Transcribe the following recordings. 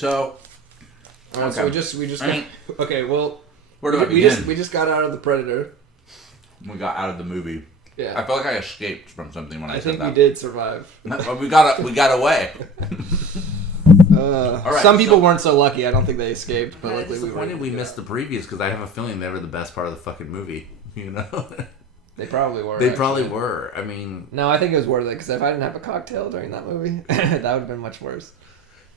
So, okay. So we just got, okay. Well, where do I begin? We just got out of the Predator. We got out of the movie. Yeah. I felt like I escaped from something when I said that. I think we did survive. we got away. All right, some people weren't so lucky. I don't think they escaped, but luckily we missed the previews because I have a feeling they were the best part of the fucking movie. You know. They probably were. They probably were. I mean... No, I think it was worth it, because if I didn't have a cocktail during that movie, that would have been much worse.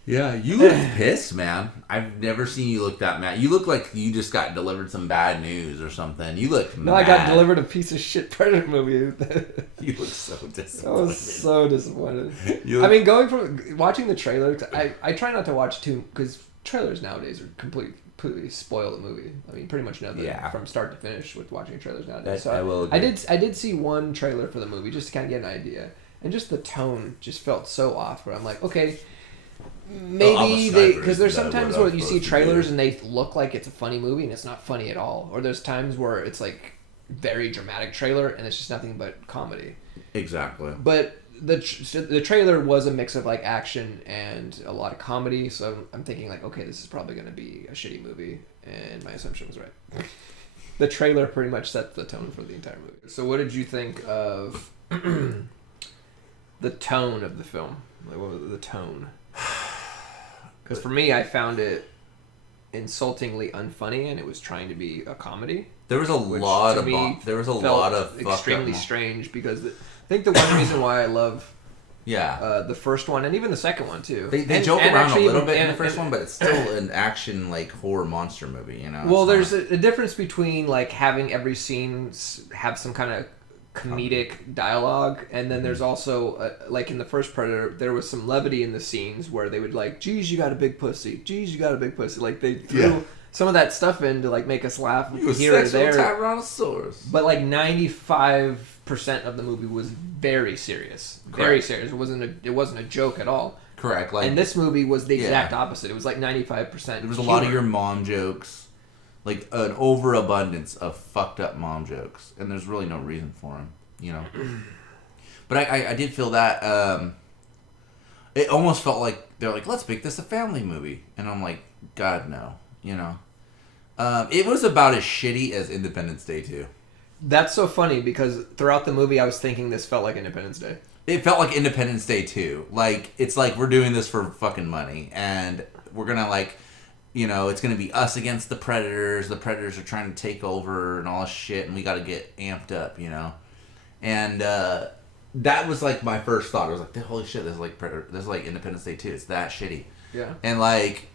Yeah, you look pissed, man. I've never seen you look that mad. You look like you just got delivered some bad news or something. You look mad. No, I got delivered a piece of shit Predator movie. You look so disappointed. I was so disappointed. I mean, going from... Watching the trailer, I try not to watch too... Because trailers nowadays are completely spoil the movie. I mean, pretty much know that from start to finish with watching trailers nowadays. I will agree. I did see one trailer for the movie just to kind of get an idea, and just the tone just felt so off. Where I'm like, okay, maybe because there's sometimes where you see trailers and they look like it's a funny movie and it's not funny at all, or there's times where it's like very dramatic trailer and it's just nothing but comedy. Exactly. But the trailer was a mix of like action and a lot of comedy, so I'm thinking like, okay, this is probably going to be a shitty movie, and my assumption was right. The trailer pretty much set the tone for the entire movie. So what did you think of the tone of the film? Like, what was the tone? Because for me, I found it insultingly unfunny, and it was trying to be a comedy. There was a lot of extremely strange because. I think the one reason why I love the first one and even the second one too. They joke around a little bit in the first one, but it's still an action like horror monster movie, you know. Well, there's a difference between like having every scene have some kind of comedic dialogue, and then there's also like in the first Predator, there was some levity in the scenes where they would like, "Geez, you got a big pussy. Geez, you got a big pussy." Like they threw some of that stuff in to like make us laugh here or there. Tyrannosaurus. But like 95% of the movie was very serious. Very serious. It wasn't a joke at all. Correct. Like, and this movie was the exact opposite. It was like 95%. There was a lot of your mom jokes. Like an overabundance of fucked up mom jokes. And there's really no reason for them, you know. But I did feel that it almost felt like they're like, let's make this a family movie. And I'm like, God, no. You know, it was about as shitty as Independence Day 2. That's so funny because throughout the movie I was thinking this felt like Independence Day. It felt like Independence Day 2. Like, it's like we're doing this for fucking money and we're gonna like, you know, it's gonna be us against the Predators. The Predators are trying to take over and all this shit and we gotta get amped up, you know. And that was like my first thought. I was like, holy shit, this is like Predator. This is like Independence Day 2. It's that shitty. Yeah. And like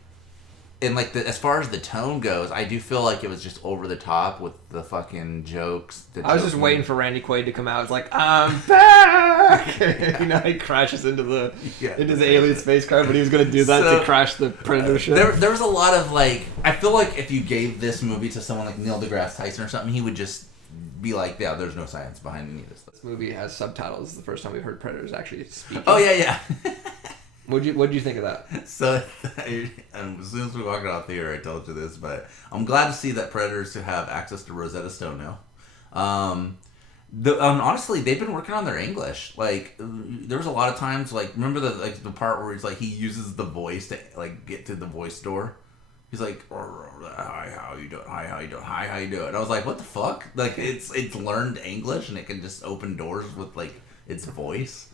as far as the tone goes, I do feel like it was just over the top with the fucking jokes. I was just waiting for Randy Quaid to come out. It's like, I'm back! You know, he crashes into the alien spacecraft, but he was going to do that to crash the Predator ship. There was a lot of, like, I feel like if you gave this movie to someone like Neil deGrasse Tyson or something, he would just be like, yeah, there's no science behind any of this. This movie has subtitles. This is the first time we've heard Predators actually speak. Oh, yeah. What'd you think of that? So, as soon as we walked off the air, I told you this, but I'm glad to see that Predators have access to Rosetta Stone now. Honestly, they've been working on their English. Like, there was a lot of times, like, remember the part where he's like, he uses the voice to like get to the voice door. He's like, hi, how you doing? Hi, how you doing? Hi, how you doing? And I was like, what the fuck? Like, it's learned English and it can just open doors with like its voice,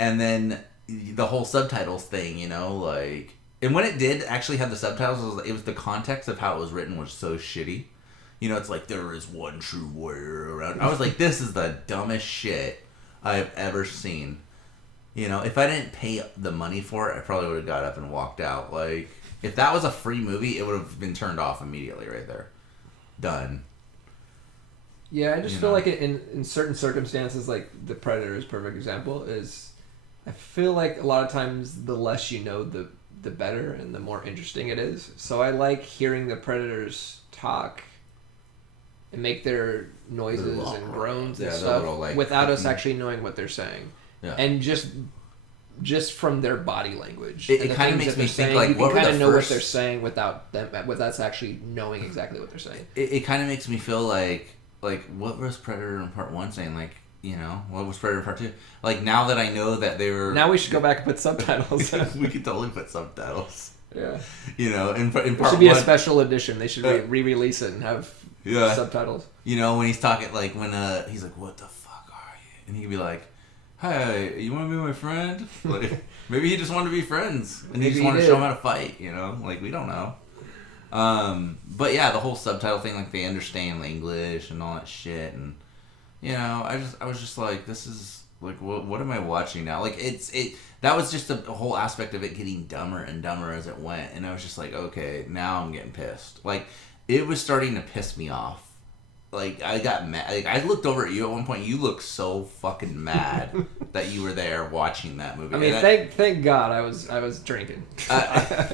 and then the whole subtitles thing, you know, like, and when it did actually have the subtitles, it was the context of how it was written was so shitty. You know, it's like, there is one true warrior around. I was like, this is the dumbest shit I've ever seen. You know, if I didn't pay the money for it, I probably would have got up and walked out. Like, if that was a free movie, it would have been turned off immediately right there. Done. Yeah, I just feel like in certain circumstances, like The Predator is a perfect example, is I feel like a lot of times the less you know, the better and the more interesting it is. So I like hearing the Predators talk and make their noises and groans and stuff without us actually knowing what they're saying. Yeah. And just from their body language. It kind of makes me think, like, you can kind of know what they're saying without us actually knowing exactly what they're saying. It kind of makes me feel like what was Predator in Part 1 saying? Like, you know, what was Predator in Part 2? Like, now that I know that they were... Now we should go back and put subtitles. We could totally put subtitles. Yeah. You know, in part It should be one, a special edition. They should re-release it and have subtitles. You know, when he's talking, like, when he's like, what the fuck are you? And he'd be like, hey, you want to be my friend? Like, maybe he just wanted to be friends. And he just wanted to show him how to fight, you know? Like, we don't know. But yeah, the whole subtitle thing, like, they understand English and all that shit. And, you know, I was just like, this is, like, what am I watching now? Like, that was just a whole aspect of it getting dumber and dumber as it went. And I was just like, okay, now I'm getting pissed. Like, it was starting to piss me off. Like, I got mad. Like, I looked over at you at one point. You looked so fucking mad that you were there watching that movie. I mean, thank God I was drinking.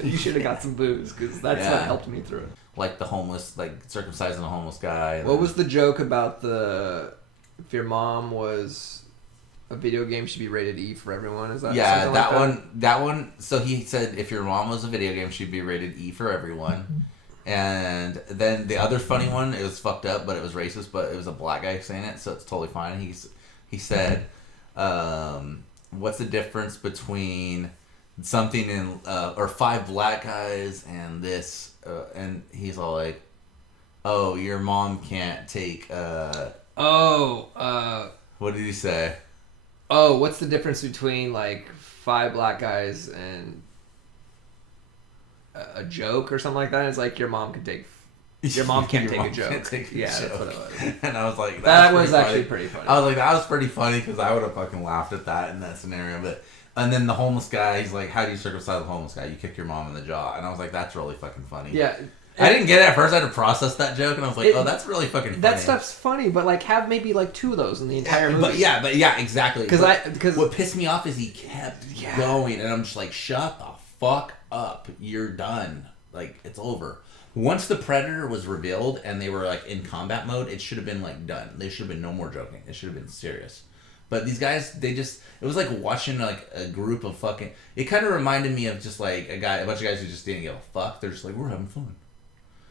You should have got some booze, because that's what helped me through it. Like the homeless, like circumcising a homeless guy. What was the joke about if your mom was a video game should be rated E for everyone? Is that that like one? That one. So he said if your mom was a video game, she'd be rated E for everyone. And then the other funny one, it was fucked up, but it was racist, but it was a black guy saying it, so it's totally fine. He said, what's the difference between something in, or 5 black guys and this, and he's all like, oh, your mom can't take, what did he say? Oh, what's the difference between, like, 5 black guys and a joke or something like that? It's like your mom can't take a joke. That's what it was. And I was like, that was actually pretty funny. I was like, that was pretty funny, because I would have fucking laughed at that in that scenario. But and then the homeless guy, he's like, how do you circumcise a homeless guy? You kick your mom in the jaw. And I was like, that's really fucking funny. Yeah. I didn't get it at first. I had to process that joke, and I was like, oh, that's really fucking funny. That stuff's funny, but like have maybe like 2 of those in the entire movie. But yeah, exactly. Because what pissed me off is he kept going, and I'm just like, shut the fuck up. You're done. Like, it's over. Once the Predator was revealed and they were like in combat mode, it should have been like done. There should have been no more joking. It should have been serious. But these guys, it was like watching like a group of fucking, it kind of reminded me of just like a bunch of guys who just didn't give a fuck. They're just like, we're having fun.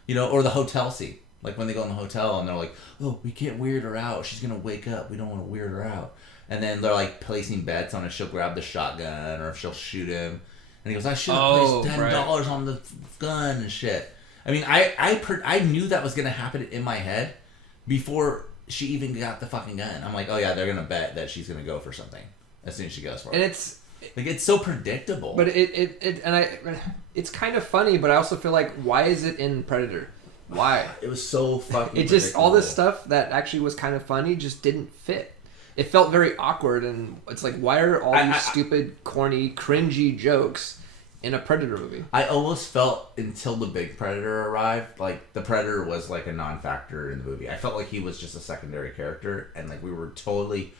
You know, or the hotel scene. Like when they go in the hotel and they're like, oh, we can't weird her out. She's going to wake up. We don't want to weird her out. And then they're like placing bets on if she'll grab the shotgun or if she'll shoot him. And he goes, I should have placed $10 on the gun and shit. I mean, I knew that was going to happen in my head before she even got the fucking gun. I'm like, oh yeah, they're going to bet that she's going to go for something as soon as she goes for it. And it's so predictable. But it's kind of funny, but I also feel like, why is it in Predator? Why? It was so fucking It just, all this stuff that actually was kind of funny just didn't fit. It felt very awkward, and it's like, why are all these stupid, corny, cringy jokes in a Predator movie? I almost felt, until the big Predator arrived, like the Predator was like a non-factor in the movie. I felt like he was just a secondary character, and like we were totally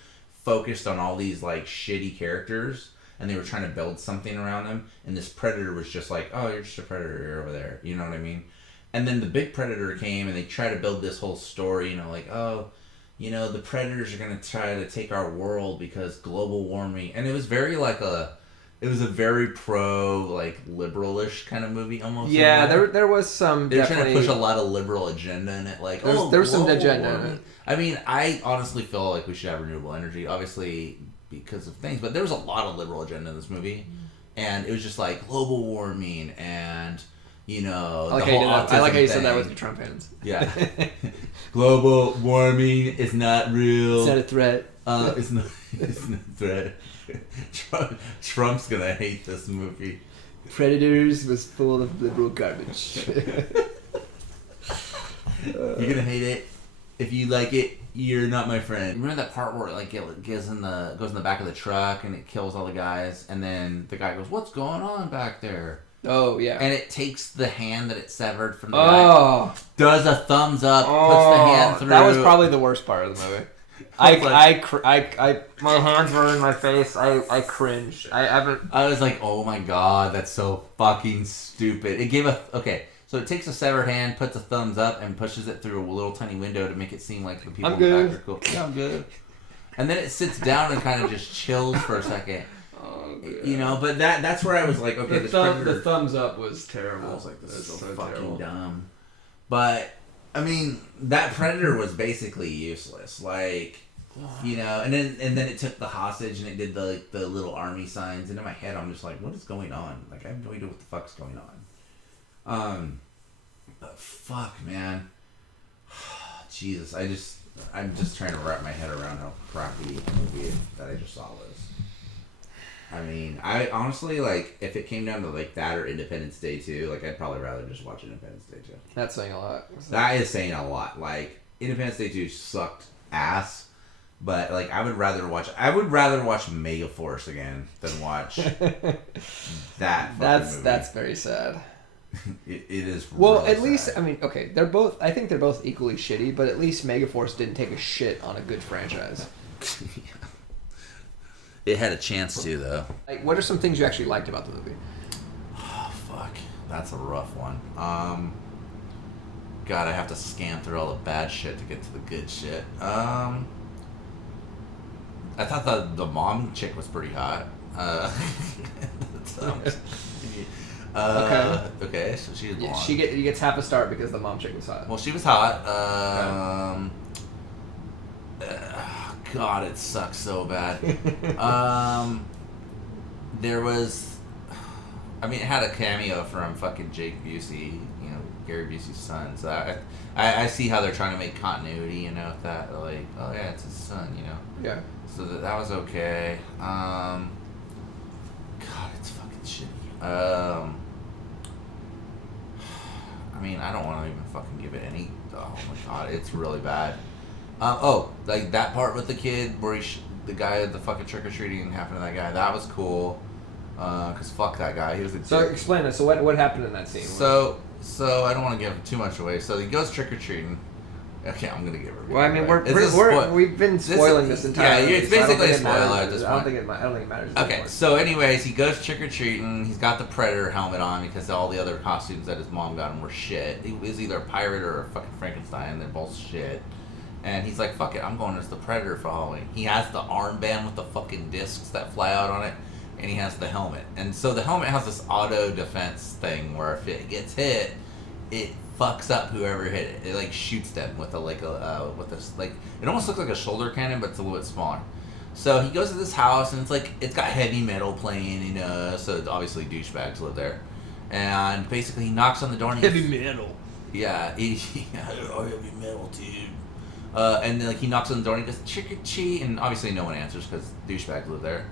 focused on all these like shitty characters, and they were trying to build something around them, and this Predator was just like, oh, you're just a Predator, you're over there, you know what I mean? And then the big Predator came, and they tried to build this whole story, you know, like, oh, you know, the Predators are going to try to take our world because global warming. And it was very like it was a very pro, like, liberal-ish kind of movie almost. Yeah, there was some They're trying to push a lot of liberal agenda in it. Like, there was some agenda in it. I mean, I honestly feel like we should have renewable energy, obviously, because of things. But there was a lot of liberal agenda in this movie. And it was just like global warming and, you know, I like how you said that with your Trump hands. Yeah. Global warming is not real. It's not a threat. It's not a threat. Trump's gonna hate this movie. Predators was full of liberal garbage. You're gonna hate it. If you like it, you're not my friend. Remember that part where like it goes in the back of the truck and it kills all the guys, and then the guy goes, "What's going on back there?" Oh yeah. And it takes the hand that it severed from the guy, does a thumbs up, puts the hand through. That was probably the worst part of the movie. My hands were in my face. I cringed. I was like, oh my god, that's so fucking stupid. It gave so it takes a severed hand, puts a thumbs up, and pushes it through a little tiny window to make it seem like the people in the back are cool. Yeah, I'm good. And then it sits down and kind of just chills for a second. You know, but that's where I was like, okay, the thumbs up was terrible. I was like, this is so fucking terrible. Dumb. But I mean, that Predator was basically useless. Like, You know, and then it took the hostage and it did the little army signs, and in my head I'm just like, what is going on? Like, I have no idea what the fuck's going on. But fuck, man. Jesus, I'm just trying to wrap my head around how crappy a movie that I just saw was. I mean, I honestly, like, if it came down to, like, that or Independence Day 2, like, I'd probably rather just watch Independence Day 2. That's saying a lot. That is saying a lot. Like, Independence Day 2 sucked ass, but, like, I would rather watch Megaforce again than watch that fucking movie. That's very sad. It is well, really at least, sad. I mean, okay, I think they're both equally shitty, but at least Megaforce didn't take a shit on a good franchise. It had a chance to, though. Like, what are some things you actually liked about the movie? Oh, fuck. That's a rough one. God, I have to scan through all the bad shit to get to the good shit. I thought the mom chick was pretty hot. Okay, so she's blonde. Yeah, she gets half a star because the mom chick was hot. Well, she was hot. God, it sucks so bad. There was, I mean, it had a cameo from fucking Jake Busey, you know, Gary Busey's son. So I see how they're trying to make continuity, you know, with that. Like, oh yeah, it's his son, you know. Yeah. So that was okay. God, it's fucking shitty. I mean, I don't want to even fucking give it any. Oh my god, it's really bad. Like that part with the kid where the guy at the fucking trick or treating happened to that guy. That was cool. Cause fuck that guy. He was a So dick. explain it. So what happened in that scene? So I don't want to give too much away. So he goes trick or treating. Okay, I'm gonna give it. Well, I mean, we've been spoiling this entire. Yeah, it's basically a spoiler at this point. I don't think it matters. Okay, so anyways, he goes trick or treating. He's got the Predator helmet on because all the other costumes that his mom got him were shit. He was either a pirate or a fucking Frankenstein. They're both shit. And he's like, fuck it, I'm going as the Predator for Halloween. He has the armband with the fucking discs that fly out on it, and he has the helmet. And so the helmet has this auto defense thing where if it gets hit, it fucks up whoever hit it. It like shoots them with with this like, it almost looks like a shoulder cannon, but it's a little bit smaller. So he goes to this house, and it's got heavy metal playing, you know, so obviously douchebags live there. And basically he knocks on the door and heavy metal. Yeah, heavy metal, dude. And then like he knocks on the door and he goes, trick or treat, and obviously no one answers because douchebags live there.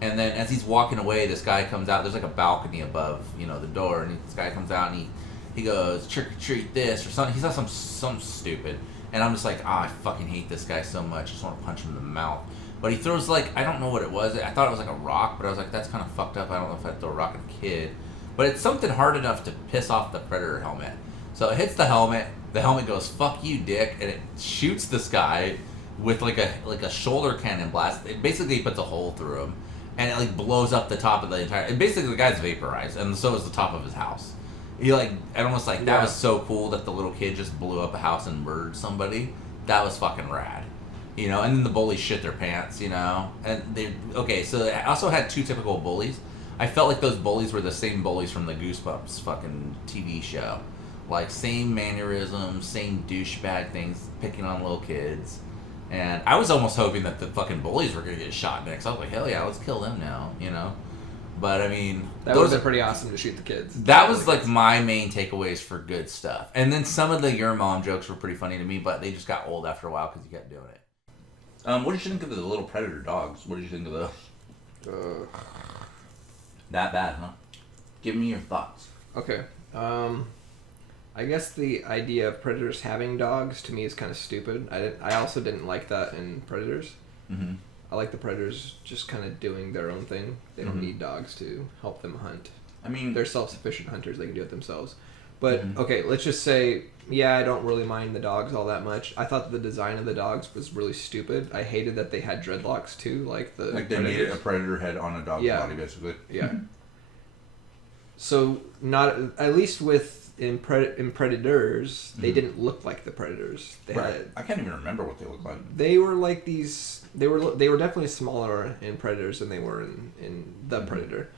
And then as he's walking away, this guy comes out. There's like a balcony above, you know, the door, and this guy comes out and he goes, trick or treat this or something. He says some stupid, and I'm just like, I fucking hate this guy so much. I just want to punch him in the mouth. But he throws like, I don't know what it was. I thought it was like a rock, but I was like, that's kind of fucked up. I don't know if I'd throw a rock at a kid, but it's something hard enough to piss off the Predator helmet. So it hits the helmet. The helmet goes, fuck you, dick, and it shoots this guy with like a shoulder cannon blast. It basically puts a hole through him, and it like blows up the top of the entire. And basically, the guy's vaporized, and so is the top of his house. He like, and almost like that was so cool that the little kid just blew up a house and murdered somebody. That was fucking rad, you know. And then the bullies shit their pants, you know. And so I also had two typical bullies. I felt like those bullies were the same bullies from the Goosebumps fucking TV show. Like, same mannerisms, same douchebag things, picking on little kids. And I was almost hoping that the fucking bullies were going to get shot next. I was like, hell yeah, let's kill them now, you know? But, I mean... That would have been pretty awesome to shoot the kids. That was, like, my main takeaways for good stuff. And then some of the Your Mom jokes were pretty funny to me, but they just got old after a while because you kept doing it. What did you think of the little Predator dogs? What did you think of those? That bad, huh? Give me your thoughts. Okay. I guess the idea of predators having dogs to me is kind of stupid. I also didn't like that in Predators. Mm-hmm. I like the predators just kind of doing their own thing. They don't need dogs to help them hunt. I mean, they're self-sufficient hunters. They can do it themselves. But, okay, let's just say, yeah, I don't really mind the dogs all that much. I thought the design of the dogs was really stupid. I hated that they had dreadlocks, too, like the Like they needed a predator head on a dog's body, basically. Yeah. So, not at least in Predators, they didn't look like the Predators. They had, I can't even remember what they looked like. They were like these. They were definitely smaller in Predators than they were in the Predator.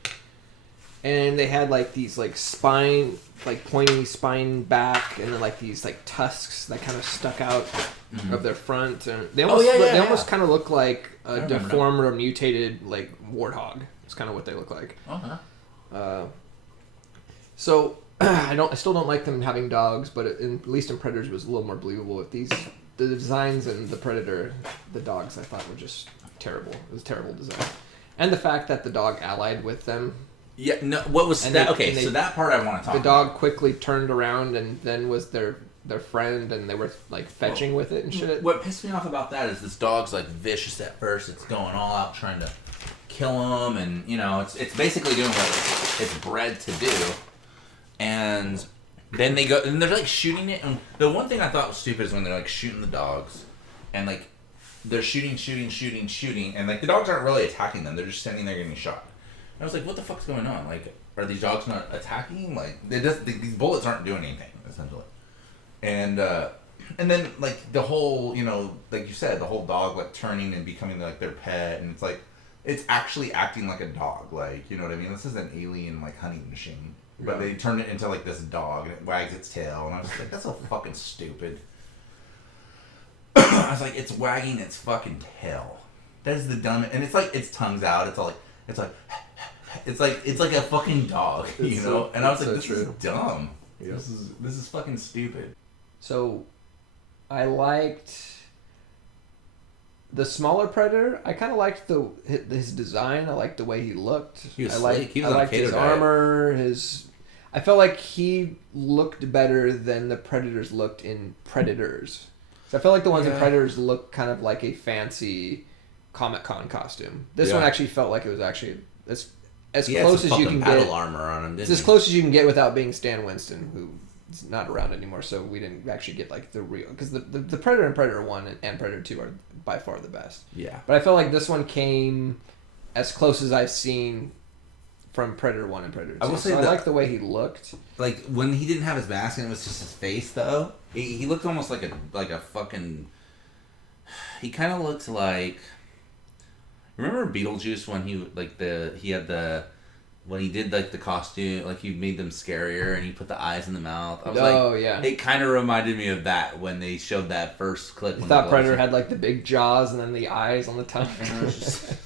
and they had like these like spine, like pointy spine back, and then like these like tusks that kind of stuck out of their front, and they almost kind of look like a deformed or mutated like warthog. It's kind of what they look like. So I still don't like them having dogs, but at least in Predators it was a little more believable. With the designs in the Predator, the dogs I thought were just terrible. It was terrible design, and the fact that the dog allied with them. Yeah, no. What was that? So that part I want to talk about. The dog quickly turned around and then was their friend, and they were like fetching with it and shit. What pissed me off about that is this dog's like vicious at first. It's going all out trying to kill him, and it's basically doing what it's bred to do. And then they go and they're like shooting it. And the one thing I thought was stupid is when they're like shooting the dogs, and like they're shooting, and like the dogs aren't really attacking them. They're just standing there getting shot. I was like, what the fuck's going on? Like, are these dogs not attacking? Like, these bullets aren't doing anything, essentially. And then, like, the whole, like you said, the whole dog, like, turning and becoming, like, their pet. And it's like, it's actually acting like a dog. Like, you know what I mean? This is an alien, like, hunting machine. But they turned it into, like, this dog, and it wags its tail. And I was like, that's so fucking stupid. I was like, it's wagging its fucking tail. That is the dumbest. And it's like, its tongue's out. It's all like, it's like a fucking dog, you know? And I was like, this is dumb. Yep. This is fucking stupid. So, I liked the smaller Predator. I kind of liked his design. I liked the way he looked. He was slick. He was I liked his armor. I felt like he looked better than the Predators looked in Predators. So I felt like the ones in Predators looked kind of like a fancy Comic-Con costume. This one actually felt like it was actually as close as you can get. Battle armor on him. It's as close as you can get without being Stan Winston, who's not around anymore. So we didn't actually get like the real, because the Predator and Predator 1 and Predator 2 are by far the best. Yeah. But I felt like this one came as close as I've seen from Predator 1 and Predator 2. I will say I like the way he looked. Like when he didn't have his mask and it was just his face, though, he looked almost like a fucking. He kind of looks like. Remember Beetlejuice when when he did like the costume, like he made them scarier and he put the eyes in the mouth. I was yeah. It kind of reminded me of that when they showed that first clip. I thought Predator had like the big jaws and then the eyes on the tongue. I was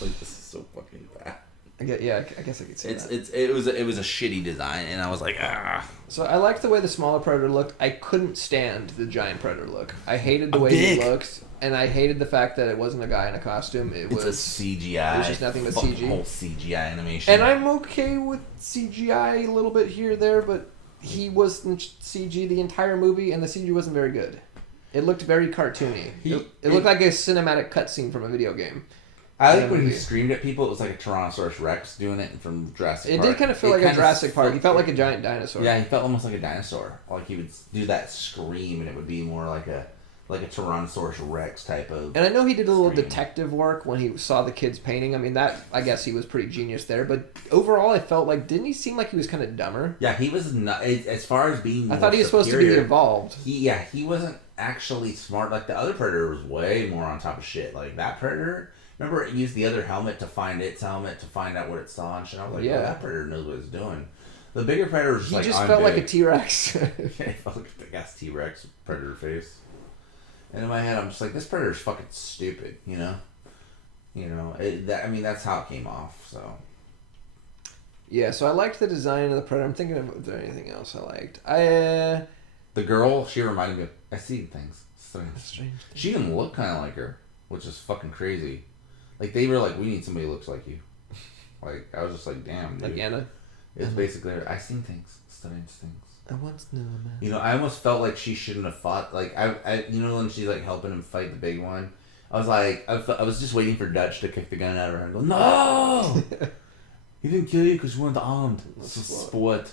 like, this is so fucking bad. I guess I could say that. It was a shitty design, and I was like, ah. So I liked the way the smaller Predator looked. I couldn't stand the giant Predator look. I hated the way he looked, and I hated the fact that it wasn't a guy in a costume. It's a CGI. It was just nothing but CG. Whole CGI animation. And I'm okay with CGI a little bit here or there, but he wasn't CG the entire movie, and the CG wasn't very good. It looked very cartoony. It looked like a cinematic cutscene from a video game. I like when he screamed at people. It was like a Tyrannosaurus Rex doing it from Jurassic Park. It did kind of feel like a Jurassic Park. He felt like a giant dinosaur. Yeah, he felt almost like a dinosaur. Like he would do that scream, and it would be more like a Tyrannosaurus Rex type of. And I know he did a little detective work when he saw the kids painting. I mean, that I guess he was pretty genius there. But overall, I felt like didn't he seem like he was kind of dumber? Yeah, he was not. As far as being. I thought he was supposed to be evolved. He wasn't actually smart. Like the other Predator was way more on top of shit. Like that Predator. Remember, it used the other helmet to find its helmet to find out what it saw and shit. I was like, that Predator knows what it's doing. The bigger Predator was just like, he just felt like a T-Rex. Yeah, he felt like a big-ass T-Rex Predator face. And in my head, I'm just like, this Predator's fucking stupid, you know? That's how it came off, so. Yeah, so I liked the design of the Predator. I'm thinking of there anything else I liked. The girl, she reminded me of, I see things. Strange. She didn't look kind of like her, which is fucking crazy. Like, they were like, we need somebody who looks like you. Like, I was just like, damn, dude. Like Anna? It's basically her. I seen things. Strange things. I once knew a man. You know, I almost felt like she shouldn't have fought. Like, I when she's, like, helping him fight the big one, I was like, I was just waiting for Dutch to kick the gun out of her and go, no! He didn't kill you because you weren't armed. It's a sport.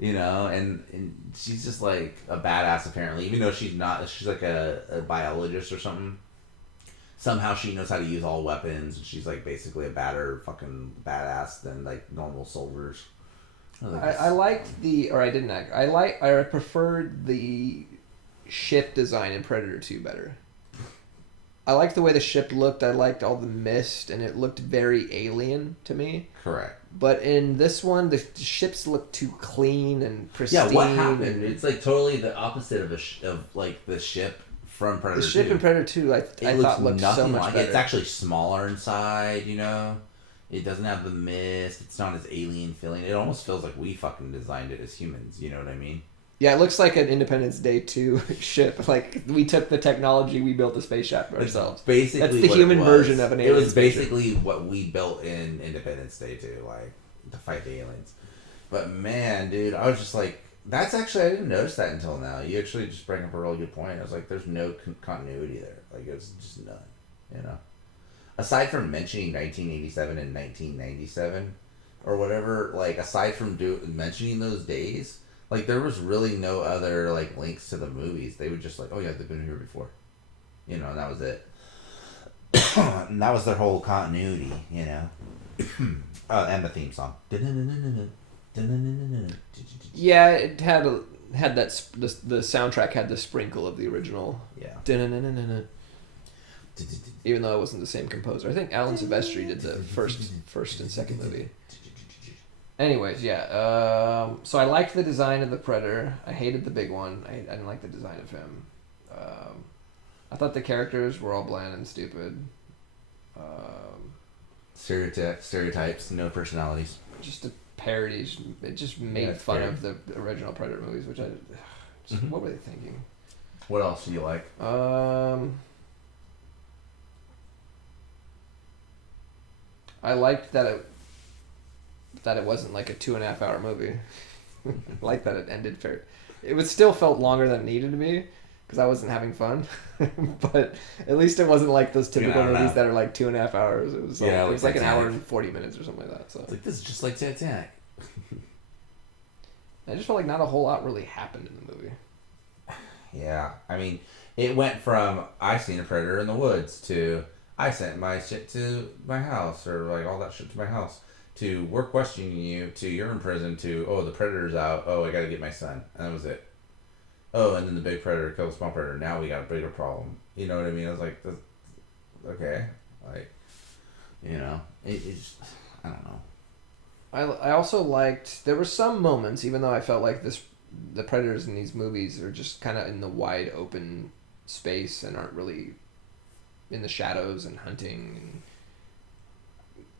You know, and she's just, like, a badass, apparently. Even though she's not, she's, like, a biologist or something. Somehow she knows how to use all weapons, and she's like basically a fucking badass than like normal soldiers. I liked I preferred the ship design in Predator 2 better. I liked the way the ship looked. I liked all the mist, and it looked very alien to me. Correct. But in this one, the ships look too clean and pristine. Yeah, what happened? It's like totally the opposite of like the ship from Predator 2. The ship in Predator 2, I thought looked so much better. It's actually smaller inside, you know? It doesn't have the mist. It's not as alien feeling. It almost feels like we fucking designed it as humans, you know what I mean? Yeah, it looks like an Independence Day 2 ship. Like, we took the technology, we built the space ship ourselves. Basically, that's the human version of an alien. It was basically what we built in Independence Day 2, like, to fight the aliens. But man, dude, I was just like, that's actually, I didn't notice that until now. You actually just bring up a really good point. I was like, there's no continuity there. Like, it was just none, you know? Aside from mentioning 1987 and 1997, or whatever, like, aside from mentioning those days, like, there was really no other, like, links to the movies. They would just like, oh yeah, they've been here before. You know, and that was it. And that was their whole continuity, you know? And the theme song. Yeah, it had that, the soundtrack had the sprinkle of the original. Yeah. Even though it wasn't the same composer. I think Alan Silvestri did the first and second movie. Anyways, yeah. So I liked the design of the Predator. I hated the big one. I didn't like the design of him. I thought the characters were all bland and stupid. Stereotypes, no personalities. Just the parodies. It just made fun of the original Predator movies, which what were they thinking? What else do you like? I liked that it wasn't like a 2.5 hour movie. I like that it ended fair. It was still felt longer than it needed to be because I wasn't having fun. But at least it wasn't like those typical movies that are like 2.5 hours. It was it was like an hour and 40 minutes or something like that. So it's like, this is just like Titanic. I just felt like not a whole lot really happened in the movie. Yeah, I mean, it went from I seen a predator in the woods to I sent my shit to my house, or like all that shit to my house, to we're questioning you, to you're in prison, to oh the predator's out, oh I gotta get my son, and that was it. Oh, and then the big predator kills the small predator. Now we got a bigger problem. You know what I mean? I was like, okay, like, you know, it's I don't know. I also liked there were some moments, even though I felt like the predators in these movies are just kind of in the wide open space and aren't really in the shadows and hunting.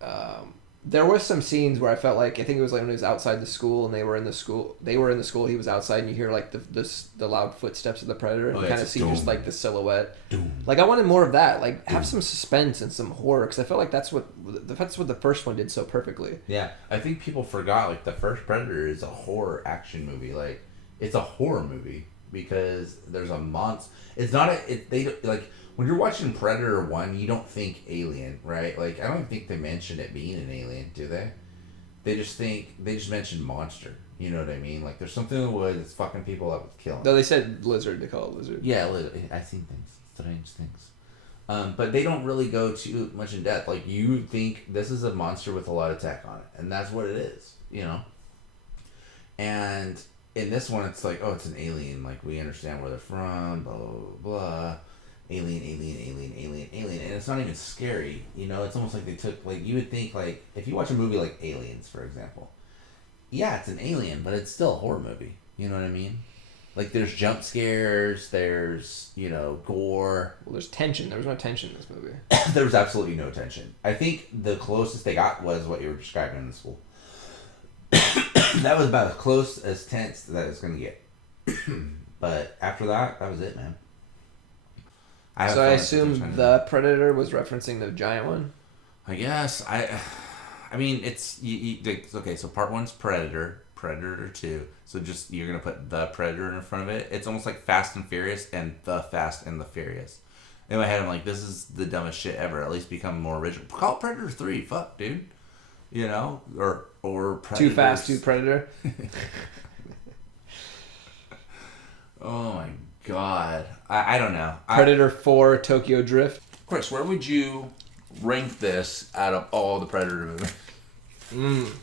And, there was some scenes where I felt like I think it was like when he was outside the school and they were in the school. He was outside and you hear like the loud footsteps of the predator and kind of see just like the silhouette. Like I wanted more of that. Like have some suspense and some horror because I felt like that's what the first one did so perfectly. Yeah, I think people forgot like the first Predator is a horror action movie. Like it's a horror movie because there's a monster. It's not like. When you're watching Predator 1, you don't think alien, right? Like, I don't think they mention it being an alien, do they? They just mention monster. You know what I mean? Like, there's something in the woods that's fucking people up with killing. No, they said lizard. They call it lizard. Yeah, I've seen things. Strange things. But they don't really go too much in depth. Like, you think this is a monster with a lot of tech on it. And that's what it is, you know? And in this one, it's like, oh, it's an alien. Like, we understand where they're from, blah, blah, blah, blah. Alien, and it's not even scary, you know. It's almost like they took, like, you would think, like, if you watch a movie like Aliens, for example, yeah, it's an alien, but it's still a horror movie, you know what I mean? Like, there's jump scares, there's, you know, gore. Well, there's tension. There was no tension in this movie. There was absolutely no tension. I think the closest they got was what you were describing in the school. That was about as close as tense that it's gonna get. But after that was it, man. So I assume the Predator was referencing the giant one? I guess. I mean, it's... okay, so part 1's Predator. Predator 2. So just, you're going to put the Predator in front of it. It's almost like Fast and Furious and the Fast and the Furious. In my head, I'm like, this is the dumbest shit ever. At least become more original. Call it Predator 3. Fuck, dude. You know? Or Predator. Too Fast, Too Predator. Oh my God. I don't know. Predator 4 Tokyo Drift. Chris, where would you rank this out of all the Predator movies?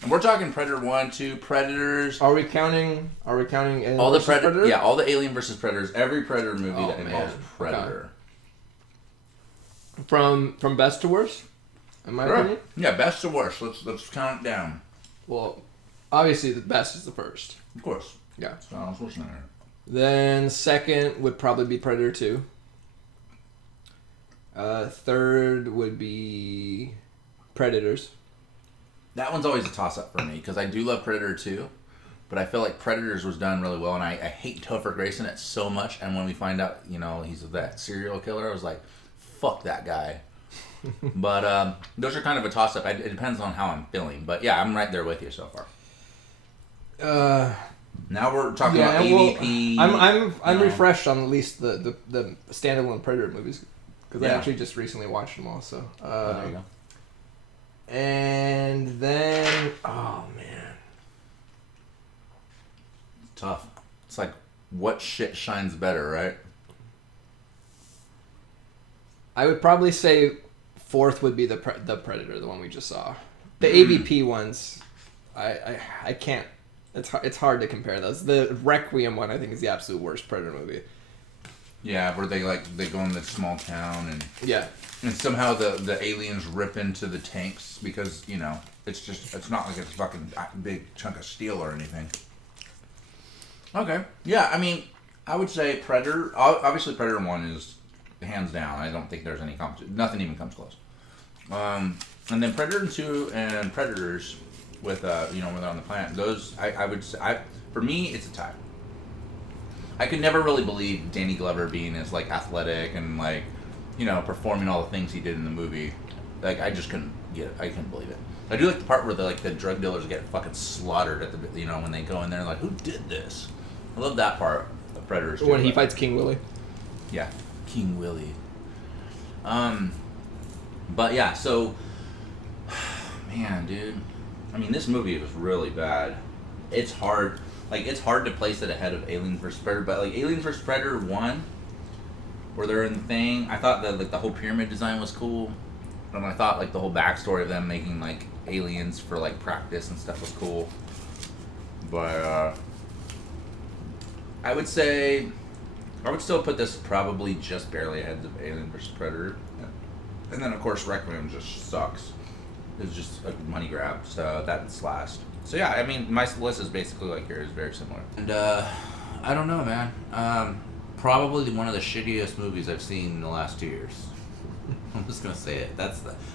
We're talking Predator 1, 2, Predators. Are we counting Alien all the Predator? Yeah, all the Alien versus Predators. Every Predator movie that involves Predator. From best to worst, in my Sure. opinion. Yeah, best to worst. Let's count it down. Well, obviously the best is the first. Of course. Yeah. So I was listening there. Then second would probably be Predator 2. Third would be Predators. That one's always a toss-up for me because I do love Predator 2, but I feel like Predators was done really well, and I hate Topher Grace in it so much, and when we find out, he's that serial killer, I was like, fuck that guy. But those are kind of a toss-up. It depends on how I'm feeling, but yeah, I'm right there with you so far. Now we're talking about AVP. I'm refreshed on at least the standalone Predator movies because I actually just recently watched them all. So there you go. And then oh man, It's tough. It's like what shit shines better, right? I would probably say fourth would be the Predator, the one we just saw. The AVP ones, I can't. It's hard to compare those. The Requiem one I think is the absolute worst Predator movie. Yeah, where they go in this small town and somehow the aliens rip into the tanks because it's not like it's a fucking big chunk of steel or anything. Okay, yeah, I mean I would say Predator. Obviously, Predator 1 is hands down. I don't think there's any competition. Nothing even comes close. And then Predator 2 and Predators with when they're on the planet. Those I would say for me it's a tie. I could never really believe Danny Glover being as athletic and performing all the things he did in the movie. I just couldn't get it. I couldn't believe it. I do like the part where the drug dealers get fucking slaughtered at the when they go in there who did this. I love that part of Predators. When he fights King Willie. Yeah, King Willie. But yeah, so man, dude. I mean, this movie was really bad. It's hard. It's hard to place it ahead of Alien vs. Predator, but Alien vs. Predator 1, where they're in the thing, I thought that the whole pyramid design was cool. And I thought the whole backstory of them making aliens for practice and stuff was cool. But I would say I would still put this probably just barely ahead of Alien vs. Predator. And then of course Requiem just sucks. It's just a money grab, so that's last. So yeah, I mean my list is basically like yours, very similar. And I don't know, man. Probably one of the shittiest movies I've seen in the last 2 years. I'm just gonna say it.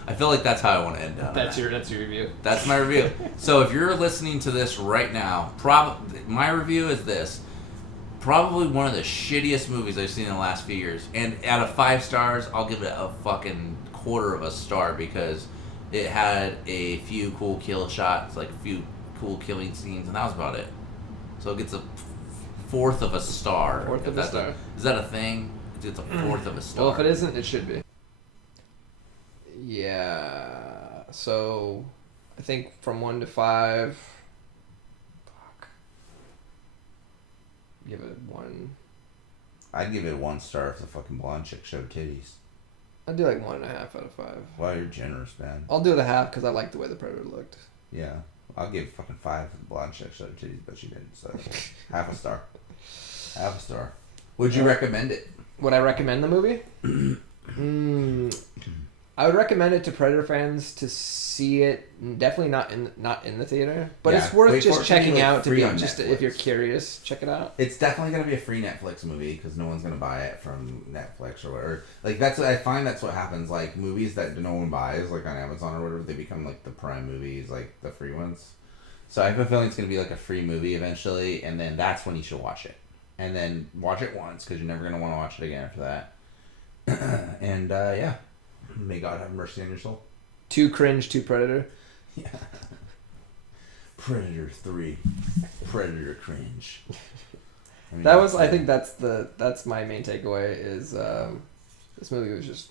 I feel like that's how I want to end up. That's your review. That's my review. So if you're listening to this right now, my review is this. Probably one of the shittiest movies I've seen in the last few years. And out of 5 stars, I'll give it a fucking quarter of a star because it had a few cool kill shots, a few cool killing scenes, and that was about it. So it gets a fourth of a star. Fourth of a star. Is that a thing? It's a fourth of a star. Well, if it isn't, it should be. Yeah. So, I think from 1 to 5. Fuck. Give it 1. I'd give it 1 star if the fucking blonde chick showed titties. I'd do 1.5 out of 5. Wow, you're generous, man. I'll do it a half because I like the way the Predator looked. Yeah. I'll give fucking 5 if the blonde chick showed titties, but she didn't, so half a star. Half a star. Would you recommend it? Would I recommend the movie? I would recommend it to Predator fans to see it. Definitely not in the theater, but it's worth just checking out to be just if you're curious, check it out. It's definitely gonna be a free Netflix movie because no one's gonna buy it from Netflix or whatever. That's I find that's what happens. Movies that no one buys, on Amazon or whatever, they become the Prime movies, the free ones. So I have a feeling it's gonna be a free movie eventually, and then that's when you should watch it. And then watch it once because you're never gonna want to watch it again after that. And yeah. May God have mercy on your soul. 2 cringe, 2 Predator. Yeah. Predator 3. Predator cringe. I think that's my main takeaway is this movie was just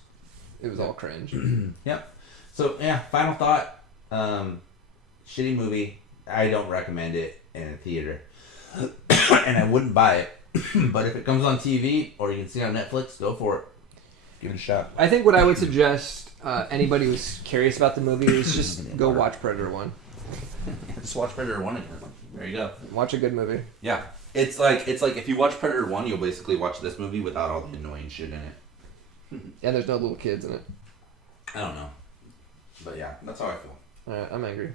it was all cringe. Yep. So yeah, final thought. Shitty movie. I don't recommend it in a theater. And I wouldn't buy it. But if it comes on TV or you can see it on Netflix, go for it. Give it a shot. I think what I would suggest anybody who's curious about the movie is just go watch Predator 1. Just watch Predator 1 again. There you go. Watch a good movie. Yeah. It's like if you watch Predator 1, you'll basically watch this movie without all the annoying shit in it. And there's no little kids in it. I don't know. But yeah, that's how I feel. Alright, I'm angry.